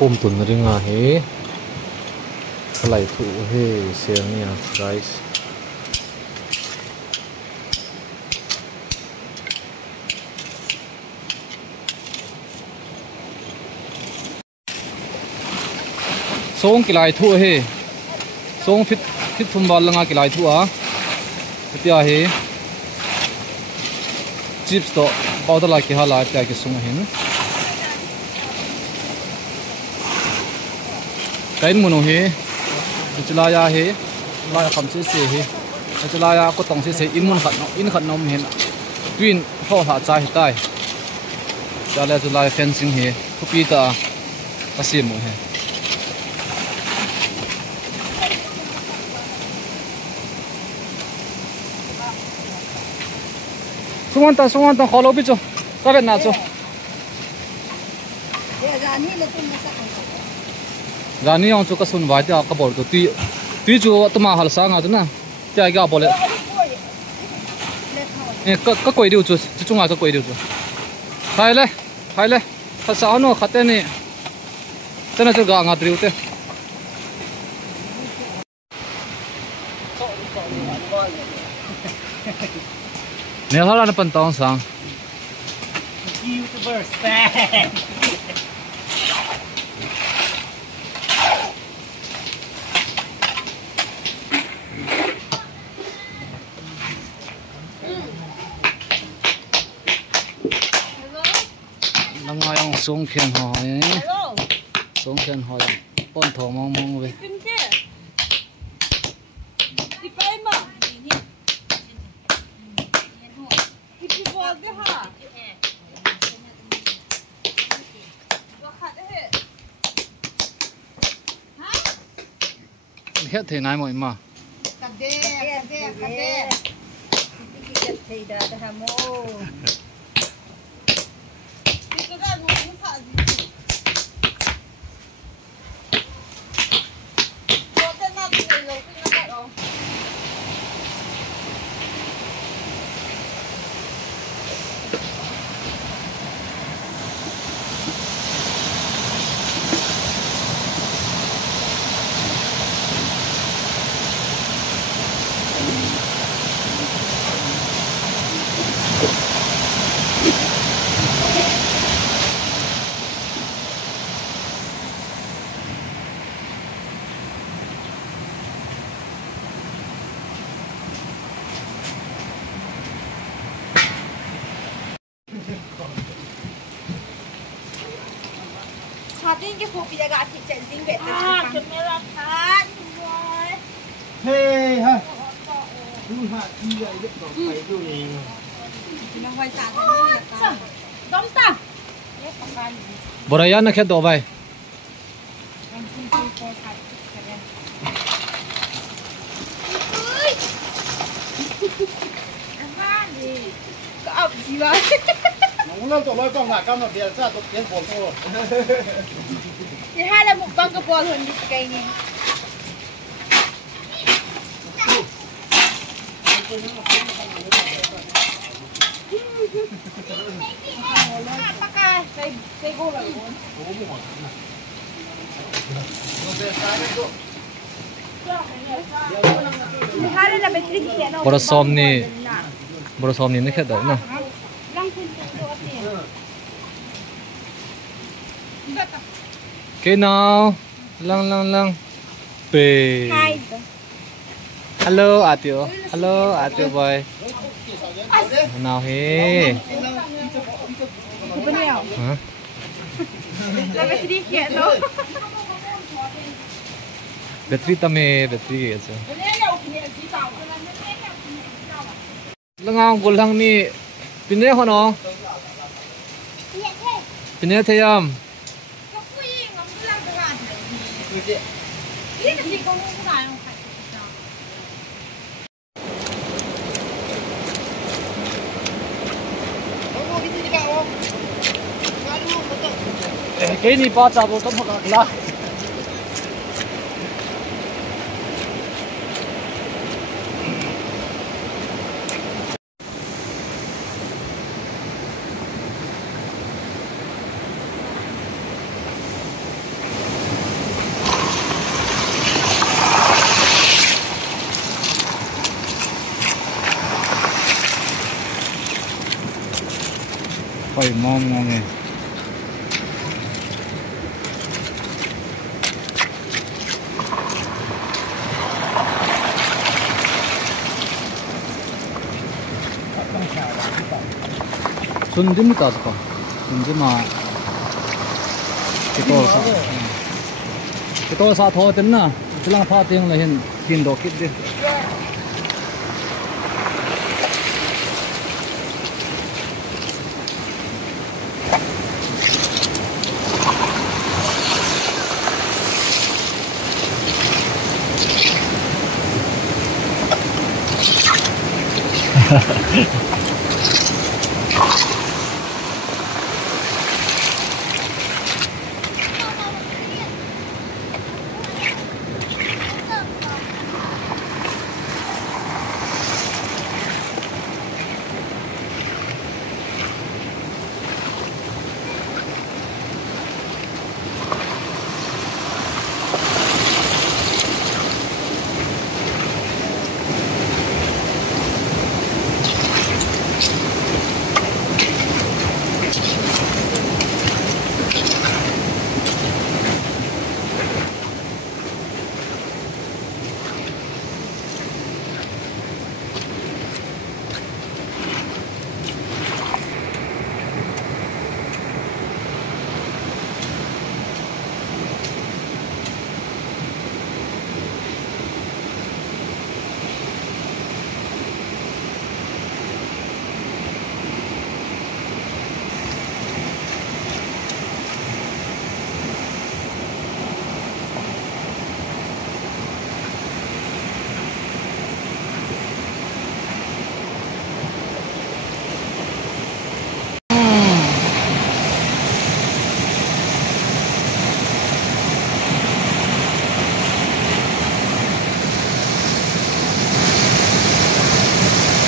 khom tun ringa he khalai thu he selnia rice song kilai thu he song fit thum bal langa kilai thu a tia he chips to powder la ki hala tia ki sung hin kain munu he chulaya he la kham se se he chulaya ko tong se se in mun khat nom hen twin ho ha cha hi tai chala chulaya fencing he kupi ta asim mo he sungan ta kholo bi cho ka vet na cho rani ong chu ka sun wa ta ka bol to ti chu tuma hal sa nga tu na ta ga bol e ka koi diu chu chunga ka koi diu chu khai le kha sa no khate ni chana chu ga nga triu te ne hala na pan taong sang YouTuber fan yang sung khen ho sung khen ho pon tho mong mong ve hết thế này mọi mà 사진 게 고비다가 아티 젠싱 뱉다 카메라 다 hey ha đúng hạ chi vậy biết rồi phải vô này nó hoài xả thế này đóng ta boraya na khet do vai có ẩm gì vậy nó lâu tổ lôi con ngả cam là biệt ra tổ tiến bộ thôi thì hai là một băng cái bò hơn đi cây này cây gỗ là hai là bên kia kia nó bora som ni khet do na cái nào lăng pe hello atio boy nào he hả là bên kia kia nó battery tame battery acha langang gulang ni pine hono pine thayam cái này ba chả bộ tấm hoặc là pai mong mong e sundim ta ka sundim ma cái to sa tho tin na chilang pha tiếng là hiện tin đồ kít đi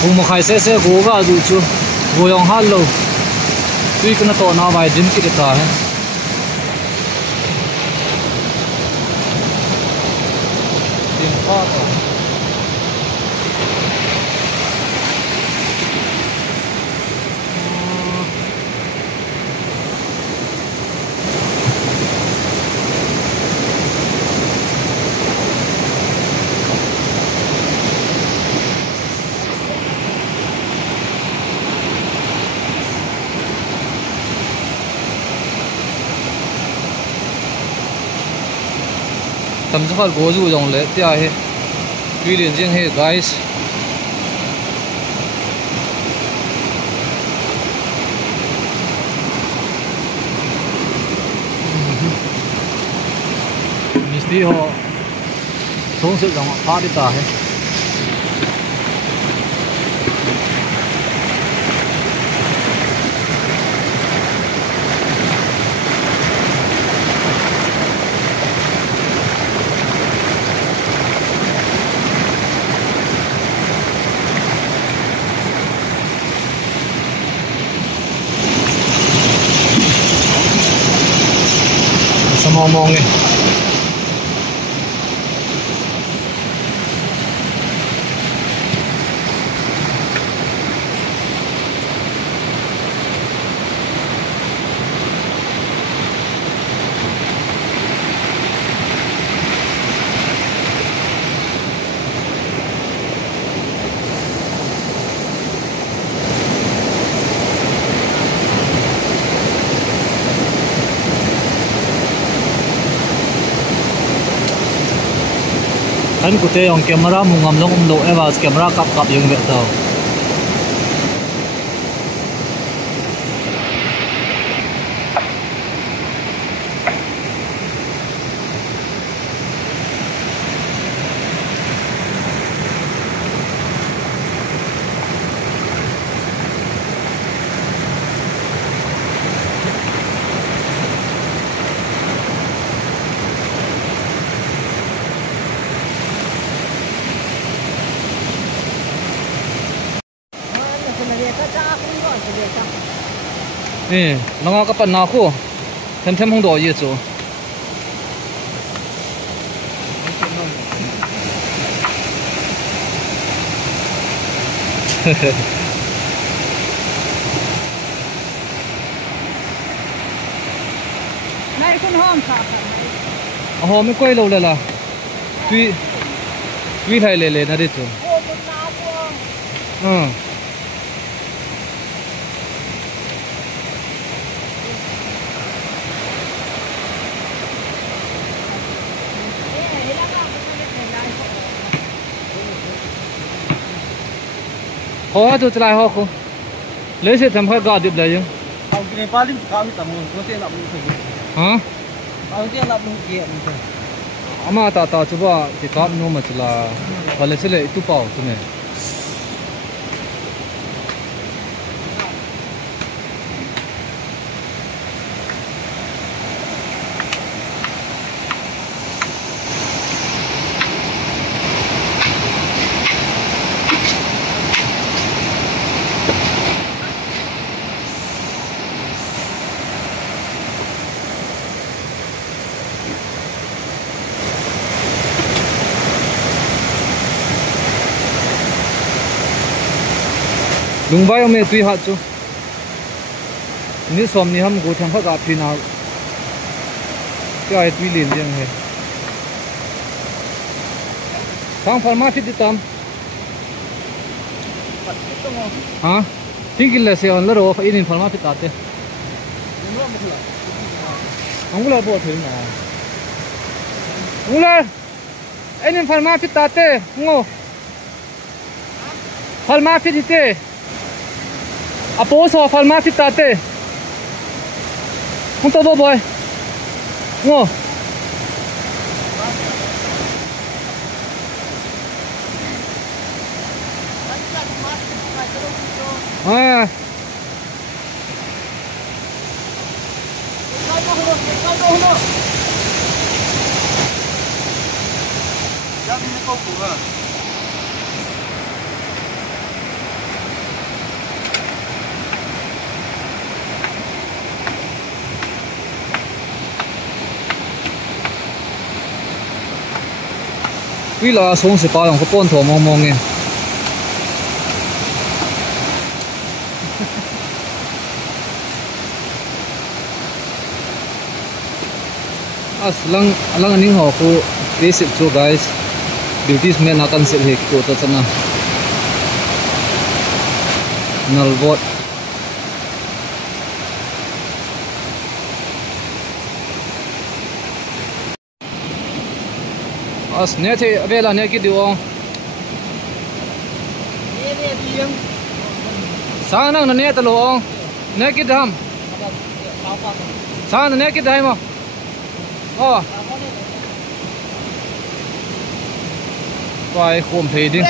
Kung makai se goga du chu goyong hallo tui kana to na vai dim ki ta hai dim pa ta tầm chắc là gỗ dù dòng lệ tia he tuy liền riêng he guys Misty họ xuống sự dòng phá đi ta he mong mong này anh cụ thể ông camera mùng ngầm long lộ em vào camera cặp cặp dùng vậy tàu nang ka pan na ko them them hong do ye chu คุณห้อมค่ะ หอมไม่ก้อยเราเลยล่ะtuy hay lệ lệ na đi chứ โอ้ตุนน้ำบัว họ cho lại họ không lấy sẽ thầm phải gà điệp đấy chứ Ông cái ba lim cao thì tầm một có thể làm được thôi. hả Ông cái làm được kia thôi. ama ta chú ba thì cáp nó mà chỉ là và lấy sẽ lấy tu bảo thế này lùng vai ông ấy tùy hạt chú ní xóm ní ham gỗ thằng khác gặp pin nào cái ai tùy liền riêng hết thằng phải mà fit đi tam hả chính cái là xe on là rồi phải in phải mà fit tạt ông là bộ thuyền mà ông là anh phải mà fit tạt ngô phải mà fit đi tê Apo so falma fit tate. Kung to boy. Ngo. Ah. Vì là sống sẽ bao nhiêu cái bọn thổ mong mong nghe lang anh họ cô basic cho guys beauty men akan sel hek ko ta chana nalbot as ne the vela ne ki diong sang nang ne ta lo ne ki dam sang ne ki dai mo oh vài khom thầy đi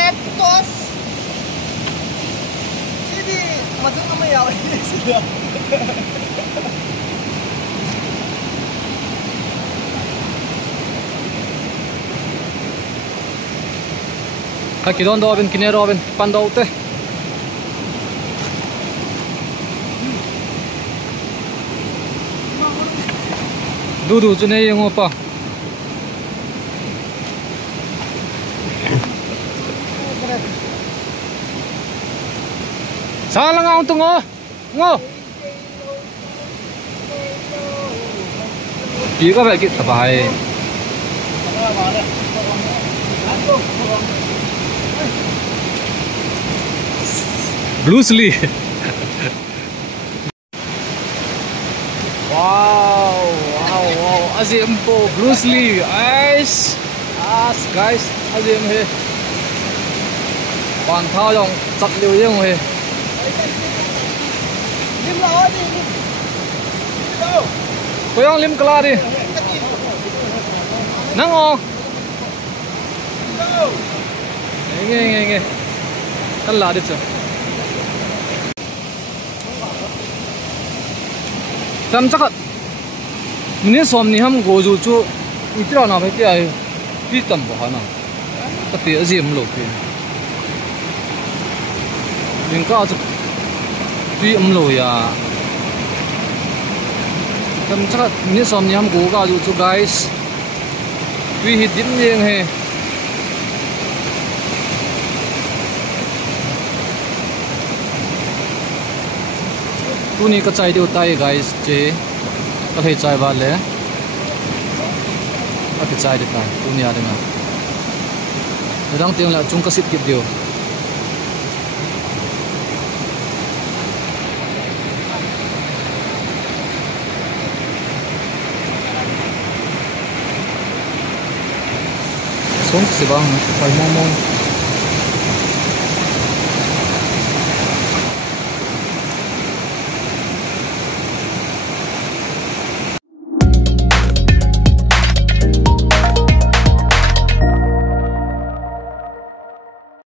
Mà rất là mèo ấy. Cái kidon do bên kia do bên pan đâu thế đủ cho nên ngô pa sao lang ông tung ngô chỉ có vẻ cái tập bài Bruce Lee wow azim po Bruce Lee guys azim he bàn thao dòng chặt liều riêng he Lim lo đi. tôi ông lim kala đi nắng ngon nghe tan là đi chứ tam chắc mình xóm này ham gỗ dù chú ít ra nào phải tiệt đi tầm bỏ nào cái tiệt gì mà lột tiền mình có chút đi lồi à tam chắc mình xóm này ham gỗ gà dù chú guys đi hít dính riêng he Tuni ka chai deu tai guys che ka thei chai ba le cái chai được này tu nhà đây mà đang tiếng là chung cái xịt kịp điều xuống xí băng phải mong mong